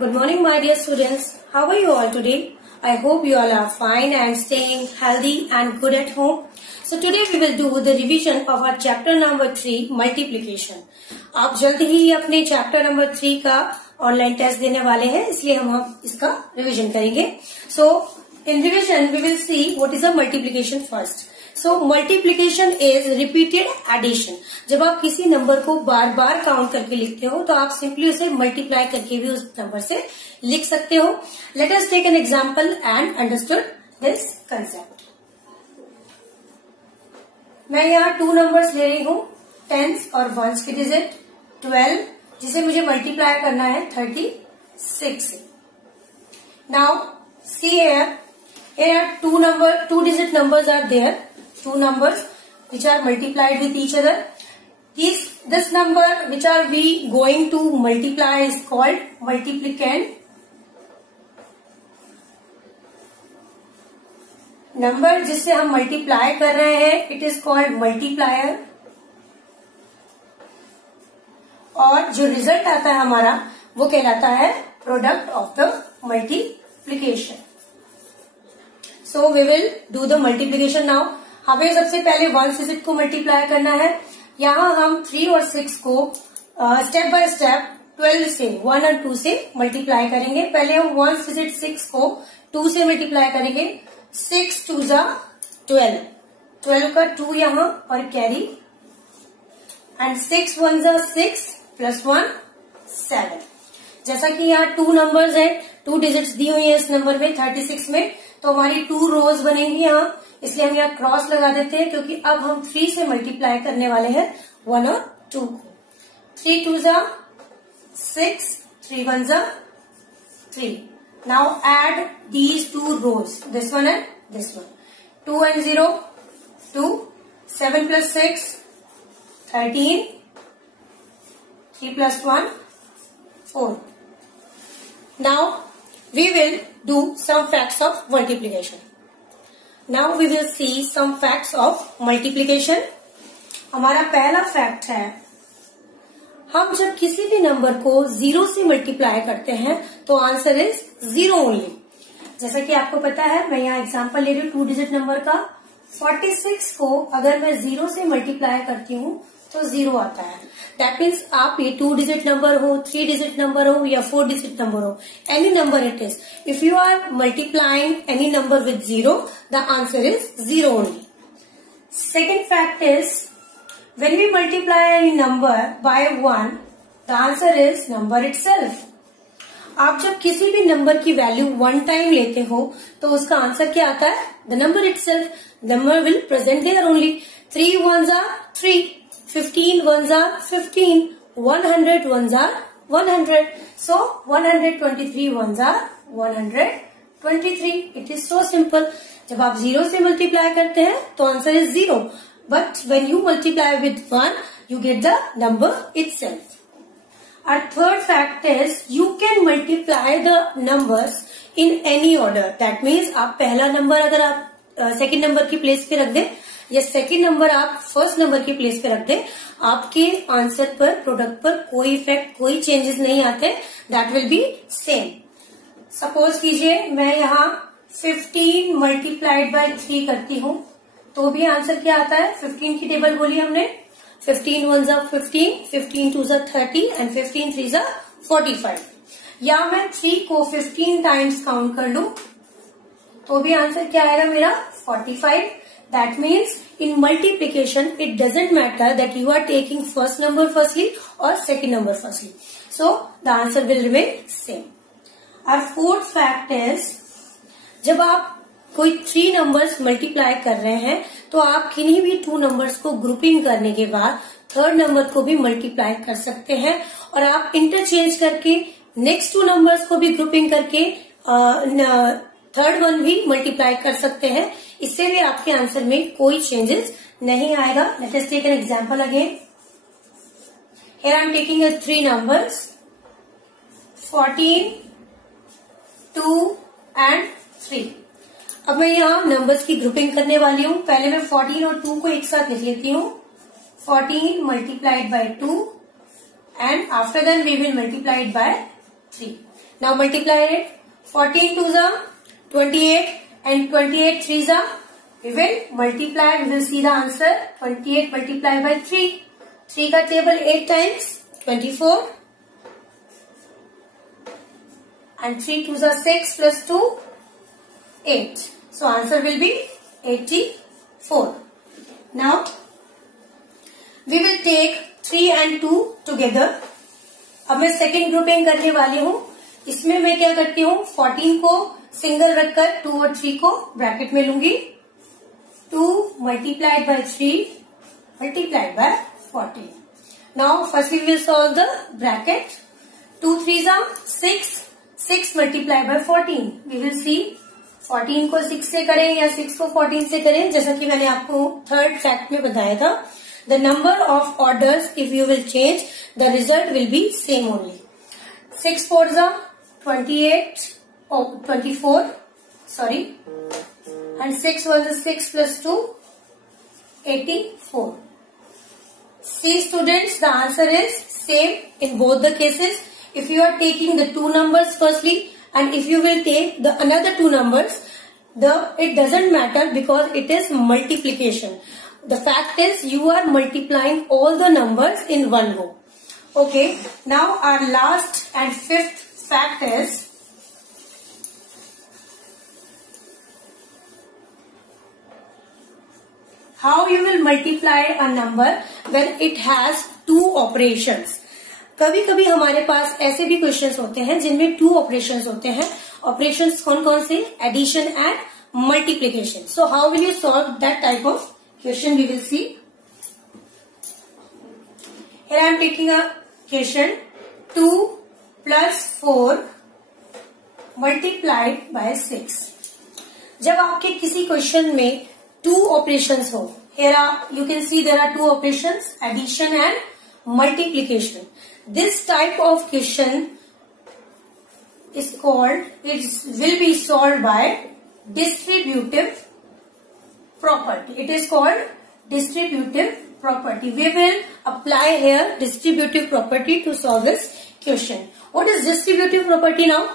Good morning, my dear students. How are you all today? I hope you all are fine and staying healthy and good at home. So today we will do the revision of our chapter number 3, multiplication. आप जल्द ही अपने chapter number 3 का online test देने वाले हैं, इसलिए हम इसका रिवीजन करेंगे. So in revision we will see what is a multiplication first. So multiplication is repeated addition. जब आप किसी नंबर को बार बार काउंट करके लिखते हो तो आप सिंपली उसे मल्टीप्लाई करके भी उस नंबर से लिख सकते हो. Let us take an example and understood this concept. मैं यहाँ 2 नंबर्स ले रही हूँ, टेंस और वंस के डिजिट 12, जिसे मुझे मल्टीप्लाई करना है 36 से. Now see here 2 digit numbers are there. 2 numbers which are multiplied with each other. This number which are we going to multiply is called multiplicand. Number जिससे हम मल्टीप्लाई कर रहे हैं इट इज कॉल्ड मल्टीप्लायर. और जो result आता है हमारा वो कहलाता है product of the multiplication. So we will do the multiplication now. हमें सबसे पहले 1 डिजिट को मल्टीप्लाई करना है. यहाँ हम 3 और 6 को स्टेप बाय स्टेप 12 से 1 और 2 से मल्टीप्लाई करेंगे. पहले हम 1 डिजिट 6 को 2 से मल्टीप्लाई करेंगे. 6 2 जा 12, 12 का 2 यहाँ और कैरी, एंड 6 1 जा 6 प्लस 1 7. जैसा कि यहाँ 2 नंबर्स है, 2 डिजिट्स दी हुई है इस नंबर में 36 में, तो हमारी 2 रोज बनेंगी यहाँ, इसलिए हम यहाँ क्रॉस लगा देते हैं क्योंकि अब हम 3 से मल्टीप्लाई करने वाले हैं 1 और 2 को. 3 2 जा 6, 3 1 जा 3. Now add these 2 rows, this one and this one. 2 and 0, 2, 7 plus 6, 13, 3 plus 1, 4. Now we will do some facts of multiplication. Now we will see some facts of multiplication. हमारा पहला फैक्ट है, हम जब किसी भी नंबर को 0 से मल्टीप्लाई करते हैं तो आंसर इज 0 ओनली. जैसा कि आपको पता है, मैं यहाँ एग्जांपल ले रही हूँ 2 डिजिट नंबर का. 46 को अगर मैं 0 से मल्टीप्लाई करती हूँ तो 0 आता है. दैट मीन्स आप ये 2 डिजिट नंबर हो, 3 डिजिट नंबर हो या 4 डिजिट नंबर हो, any number it is, if you are multiplying any number with 0 the answer is 0 only. Second fact is, when we multiply any number by 1, the answer is number itself. आप जब किसी भी number की value 1 time लेते हो तो उसका answer क्या आता है? The number itself. Number will present there only. 3 ones are 3, 15 ones are 15, 100 ones are 100. So 123 ones are 123. It is so simple. जब आप 0 से मल्टीप्लाई करते हैं तो answer is 0. But when you multiply with 1, you get the number itself. Our third fact is, you can multiply the numbers in any order. That means आप पहला number अगर आप सेकंड नंबर की प्लेस पे रख दें या सेकंड नंबर आप फर्स्ट नंबर की प्लेस पे रख दें, आपके आंसर पर, प्रोडक्ट पर कोई इफेक्ट, कोई चेंजेस नहीं आते. That will be same. Suppose कीजिए मैं यहाँ 15 मल्टीप्लाइड बाय 3 करती हूँ तो भी आंसर क्या आता है? 15 की टेबल बोली हमने. 15 1 जा 15, 15 2 जा 30 एंड 15 3 जा 45. या मैं 3 को 15 टाइम्स काउंट कर लूं तो भी आंसर क्या आएगा मेरा? 45. That means in multiplication it doesn't matter that you are taking first number firstly और second number firstly, so the answer will remain same. Our fourth fact is, जब आप कोई 3 नंबर्स मल्टीप्लाई कर रहे हैं तो आप किन्हीं भी 2 नंबर्स को ग्रुपिंग करने के बाद थर्ड नंबर को भी मल्टीप्लाई कर सकते हैं, और आप इंटरचेंज करके नेक्स्ट 2 नंबर्स को भी ग्रुपिंग करके थर्ड वन भी मल्टीप्लाई कर सकते हैं. इससे भी आपके आंसर में कोई चेंजेस नहीं आएगा. Let us take an example again. Here I am taking 3 numbers 14, 2 and 3. अब मैं यहाँ नंबर्स की ग्रुपिंग करने वाली हूँ. पहले मैं 14 और 2 को एक साथ लिख लेती हूँ. 14 multiplied by 2 and after that we will multiply it by 3. Now multiply it. 14 2s are 28 and 28 3s are. We will multiply. We will see the answer. 28 multiplied by 3. 3 का table 8 times 24 and 3 2s are 6 plus 2 8. So answer will be 84. Now we will take 3 and 2 together. अब मैं second grouping करने वाली हूँ. इसमें मैं क्या करती हूँ, 14 को सिंगल रखकर 2 और 3 को ब्रैकेट में लूंगी. 2 multiplied by 3 multiplied by 14. Now first we will solve the bracket. 2 3s are 6. 6 multiplied by 14. We will see 14 को 6 से करें या 6 को 14 से करें. जैसा कि मैंने आपको थर्ड फैक्ट में बताया था, the number of orders if you will change, the result will be same only. 6 4s are 28, 24, sorry, and 6 1s is 6 plus 2, 84. See students, the answer is same in both the cases. If you are taking the two numbers firstly, and if you will take the another two numbers, it doesn't matter because it is multiplication. The fact is you are multiplying all the numbers in one go. Okay, now our last and fifth fact is how you will multiply a number when it has two operations. कभी कभी हमारे पास ऐसे भी questions होते हैं जिनमें to operations होते हैं. ऑपरेशंस कौन कौन से? Addition and multiplication. So how will you solve that type of question? We will see. Here I am taking a question. 2 plus 4 multiplied by 6. जब आपके किसी क्वेश्चन में टू ऑपरेशंस हो, here you can see there are two operations, addition and multiplication. This type of question is called, it will be solved by distributive property. It is called distributive property. We will apply here distributive property to solve this question. What is distributive property now?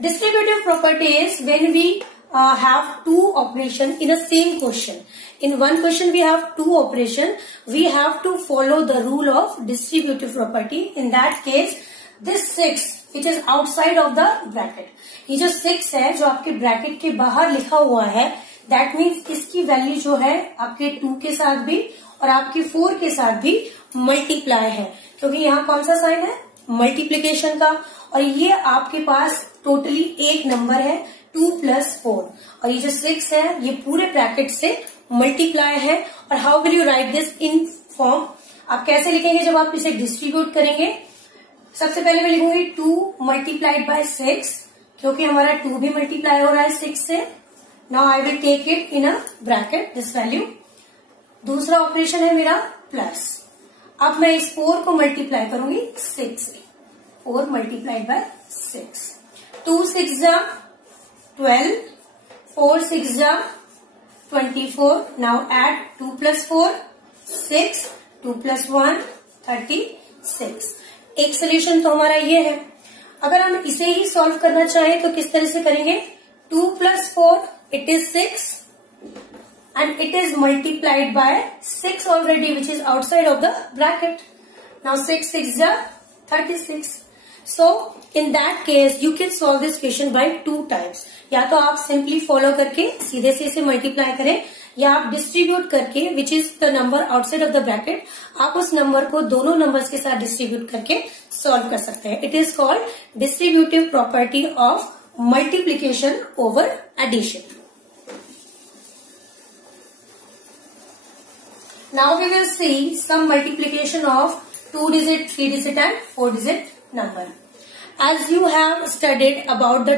Distributive property is when we have two operations in a same question. In one question we have two operations. We have to follow the rule of distributive property. In that case, this 6 which is outside of the bracket, ये जो 6 है जो आपके bracket के बाहर लिखा हुआ है, that means इसकी वैल्यू जो है आपके 2 के साथ भी और आपके 4 के साथ भी मल्टीप्लाई है, क्योंकि यहाँ कौन सा साइन है? मल्टीप्लीकेशन का. और ये आपके पास टोटली एक नंबर है 2 plus 4 और ये जो 6 है ये पूरे ब्रैकेट से मल्टीप्लाई है. और how will you right this in form? आप कैसे लिखेंगे जब आप इसे डिस्ट्रीब्यूट करेंगे? सबसे पहले मैं लिखूंगी 2 multiplied by 6, क्योंकि हमारा 2 भी मल्टीप्लाई हो रहा है 6 से. Now I will take it in a bracket this value. दूसरा ऑपरेशन है मेरा प्लस. अब मैं इस 4 को मल्टीप्लाई करूंगी 6 से. 4 multiplied by 6. 2 6 जा 12, 4 6 जा 24. Now add 2 plus 4 6, 2 plus 1 36. एक सोल्यूशन तो हमारा ये है. अगर हम इसे ही सॉल्व करना चाहें तो किस तरह से करेंगे? 2 plus 4 it is 6 and it is multiplied by 6 already, which is outside of the bracket. Now 6 6 ja 36. So in that case you can solve this question by two types. या तो आप सिंपली फॉलो करके सीधे से इसे multiply करें, या आप डिस्ट्रीब्यूट करके which is the number outside of the bracket, आप उस नंबर को दोनों नंबर्स के साथ डिस्ट्रीब्यूट करके सॉल्व कर सकते हैं. It is called distributive property of multiplication over addition. Now we will see some multiplication of 2 digit, 3 digit and 4 digit number. As you have studied about the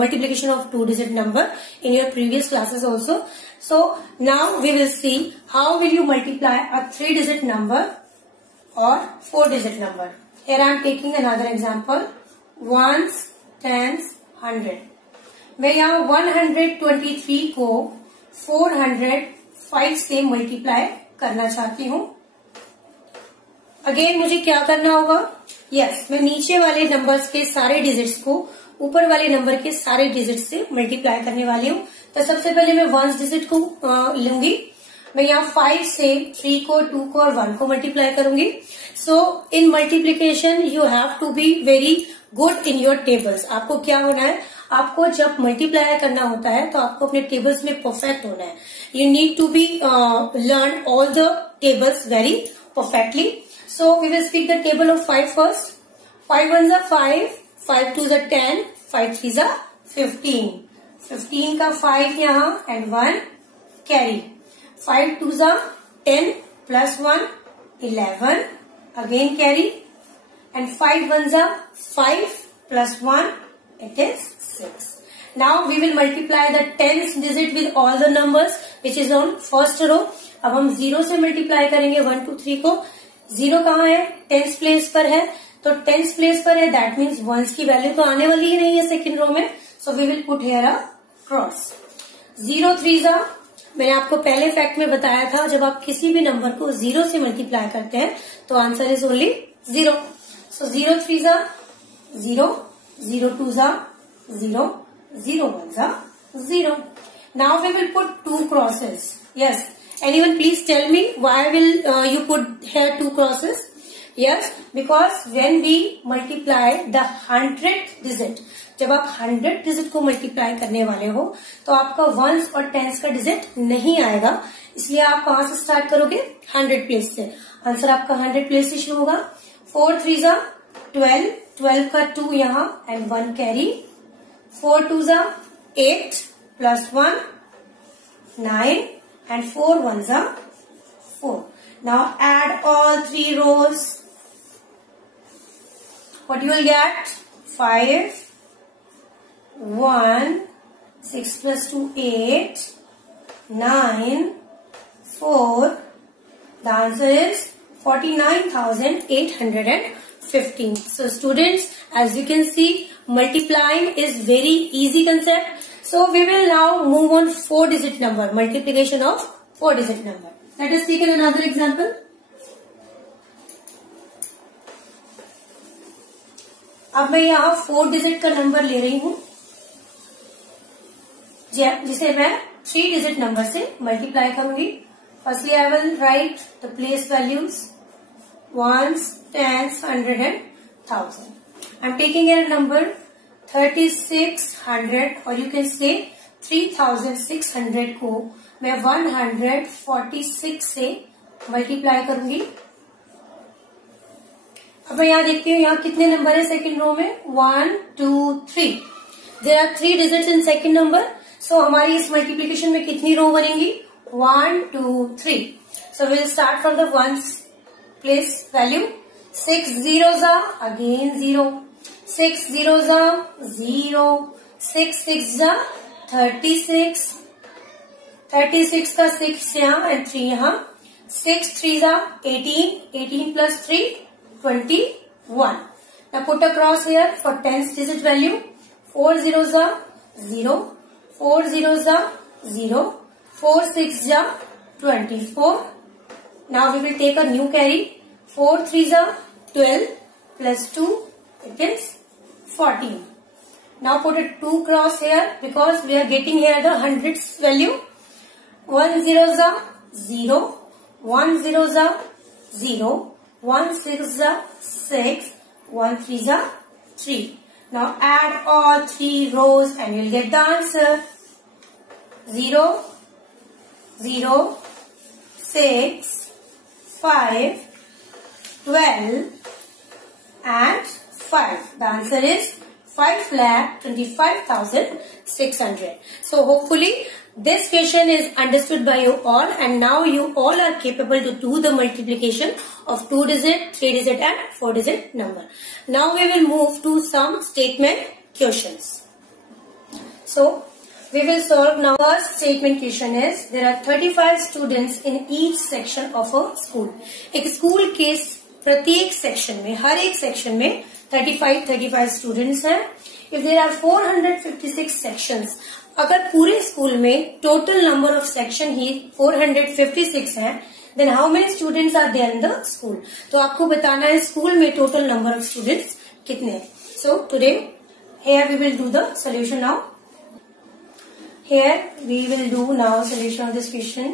multiplication of 2 digit number in your previous classes also. So now we will see how will you multiply a 3 digit number or 4 digit number. Here I am taking another example. Ones, tens, 100. मैं यहाँ 123 को 405 से multiply करना चाहती हूँ. Again मुझे क्या करना होगा? यस, मैं नीचे वाले नंबर्स के सारे डिजिट्स को ऊपर वाले नंबर के सारे डिजिट से मल्टीप्लाई करने वाली हूँ। तो सबसे पहले मैं वंस डिजिट को लूंगी। मैं यहाँ 5 से 3 को, 2 को और 1 को मल्टीप्लाई करूंगी। So in multiplication you have to be very good in your tables. आपको क्या होना है, आपको जब मल्टीप्लाई करना होता है तो आपको अपने टेबल्स में परफेक्ट होना है। You need to be learn all the tables very perfectly. So we will speak the table of 5 first. 5 ones are 5, 5 twos are 10, 5 threes are 15. 15 का 5 यहाँ and 1 carry. 5 twos are 10 plus 1 11 again carry and 5 ones are 5 plus 1 it is 6. Now we will multiply the tens digit with all the numbers which is on first row. अब हम 0 से multiply करेंगे 1 2 3 को। 0 कहाँ है, tense place पर है, तो टेंस प्लेस पर है दैट मीन्स वंस की वैल्यू तो आने वाली ही नहीं है सेकंड रो में। So we will put here a cross. 0 3s are, मैंने आपको पहले फैक्ट में बताया था जब आप किसी भी नंबर को 0 से मल्टीप्लाई करते हैं तो answer is only 0। So 0 3s are 0, 0 2s are 0, 0 1s are 0. Now we will put 2 crosses. Yes. Anyone please tell me why will you put here 2 crosses? Yes, because when we multiply the 100th digit, जब आप 100 digit को multiply करने वाले हो तो आपका once और tense का डिजिट नहीं आएगा, इसलिए आप कहाँ से स्टार्ट करोगे, 100 प्लेस से। आंसर आपका 100 प्लेस से शुरू होगा। 4 3s are 12, 12 का 2 यहाँ and 1 carry. 4 2s are 8 plus 1 9 and 4 ones are 4. Now add all 3 rows. What you will get? 5, 1, 6 plus 2 8, 9, 4. The answer is 49,815. So students, as you can see, multiplying is very easy concept. So we will now move on 4-digit number, multiplication of 4-digit number. Let us take another example. अब मैं यहाँ 4-digit का number ले रही हूँ जिसे मैं 3-digit number से मल्टीप्लाई करूंगी। Firstly I will write the place values ones, tens, 100 and 1000. I am taking a number 3600 और you can say 3600 को मैं 146 से मल्टीप्लाई करूंगी। अब मैं यहाँ देखती हूँ यहाँ कितने नंबर है सेकंड रो में, 1 2 3। There are 3 digits in second number. सो हमारी इस मल्टीप्लीकेशन में कितनी रो बनेंगी, 1 2 3। So will start from the ones place value. 6 zeros are again 0, 6 zeros are 0, 6 6s are 36, 36 का 6 यहाँ and 3 यहाँ, 6 3s are 18, 18 plus 3 21. Now put a cross here for tens digit value. 4 zeros are 0, 4 zeros are 0, 4 6s are 24. Now we will take a new carry. 4 3s are 12 plus 2 it is 14. Now put a 2 cross here because we are getting here the hundreds value. 1 zeros are 0, 1 zeros are 0, 1 6s are 6, 1 3s are 3. Now add all 3 rows and you'll get the answer. 0, 0, 6, 5, 12 and 5. The answer is 5,25,600. So hopefully this question is understood by you all and now you all are capable to do the multiplication of 2-digit, 3-digit and 4-digit number. Now we will move to some statement questions. So we will solve now. First statement question is there are 35 students in each section of a school. एक school के प्रत्येक section में, हर एक section में 35 students हैं। If there are 456 sections, अगर पूरे school में टोटल नंबर ऑफ सेक्शन ही 456 हैं, then how many students are there in the school. तो आपको बताना है स्कूल में टोटल नंबर ऑफ स्टूडेंट्स कितने हैं। So today here we will do the solution now. Here we will do now solution of this question.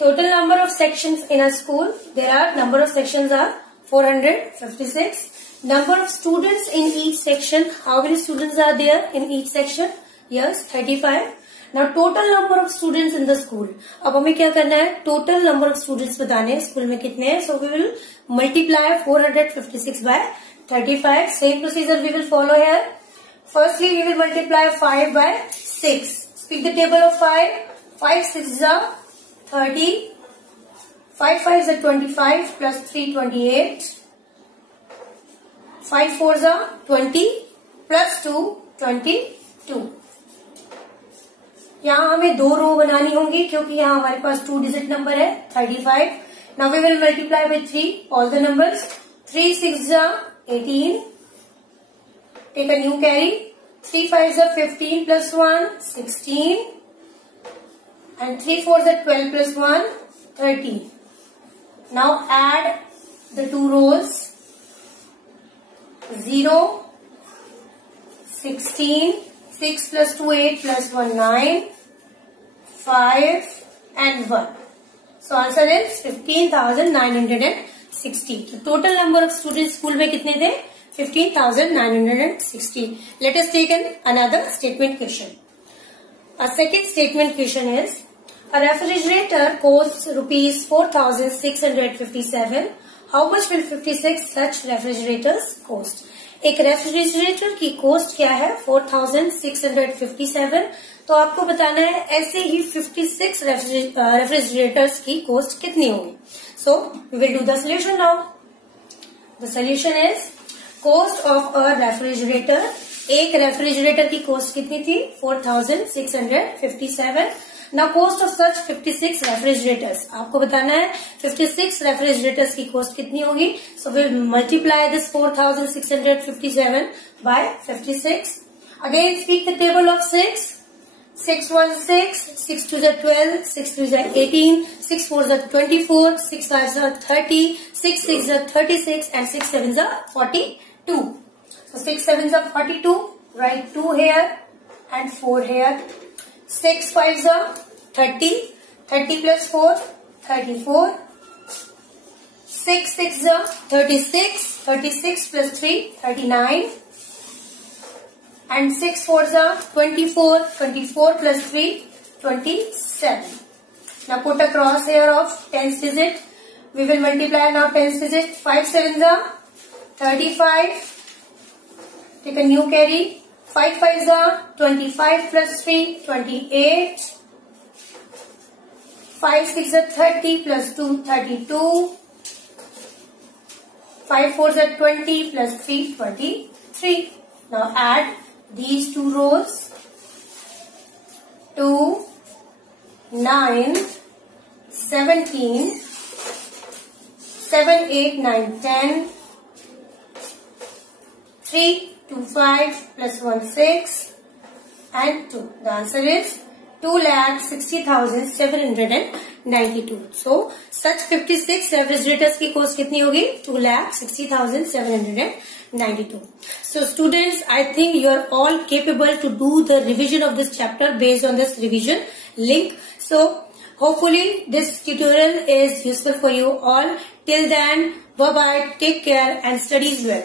Total number of sections in a school. There are number of sections are 456. Number of students in each section. How many students are there in each section? Yes, 35. Now total number of students in the school. अब हमें क्या करना है? Total number of students बताने हैं school में कितने हैं. So we will multiply 456 by 35. Same procedure we will follow here. Firstly we will multiply 5 by 6. Speak the table of 5. 5 6s are 30. 5 5s are 25 plus 3 28. 5 4s are 20 plus 2 22. यहाँ हमें 2 रो बनानी होंगी क्योंकि यहाँ हमारे पास 2 डिजिट नंबर है 35. Now we will multiply by 3 all the numbers. 3 6s are 18. Take a new carry. 3 5s are 15 plus 1 16 and 3 4s are 12 plus 1 13. Now add the 2 rows. 0 16 6 plus 2 8 plus 1 9 5 and 1. So answer is 15,960. So total number of students school में कितने थे? 15,960. Let us take another statement question. A second statement question is, a refrigerator costs rupees 4,657. How much will 56 such refrigerators cost? एक refrigerator की cost क्या है? 4,657. तो आपको बताना है ऐसे ही 56 रेफ्रिजरेटर्स की कॉस्ट कितनी होगी. So we will do the solution now. The solution is cost of a refrigerator. एक रेफ्रिजरेटर की कॉस्ट कितनी थी? 4,657. Now cost of such 56 refrigerators. आपको बताना है 56 रेफ्रिजरेटर्स की कॉस्ट कितनी होगी. So will multiply this 4,657 by 56. Again speak the table of 6. 6 1 6, 6 2 12, 6 3 18, 6 4 24, 6 5 30, 6 6 36 and 6 7 42. So 6 7 42. Write 2 here and 4 here. 6 5 30. 30 plus 4 34. 6 6 36. 36 plus 3 39. And 6 4s are 24. 24 plus 3 27. Now put a cross here of tens digit. We will multiply now tens digit. 5 7s are 35. Take a new carry. 5 5s are 25 plus 3 28. 5 6 are 30 plus 2 32. 5 4s are 20 plus 3 23. Now add these 2 rows. 2 9 17 7 8 9 10. 3 2 5 plus 1 6 and 2. The answer is 2,60,792. So such 56 refrigerators की cost कितनी होगी? 2,60,792. So students, I think you are all capable to do the revision of this chapter based on this revision link. So hopefully this tutorial is useful for you all. Till then, bye bye, take care and studies well.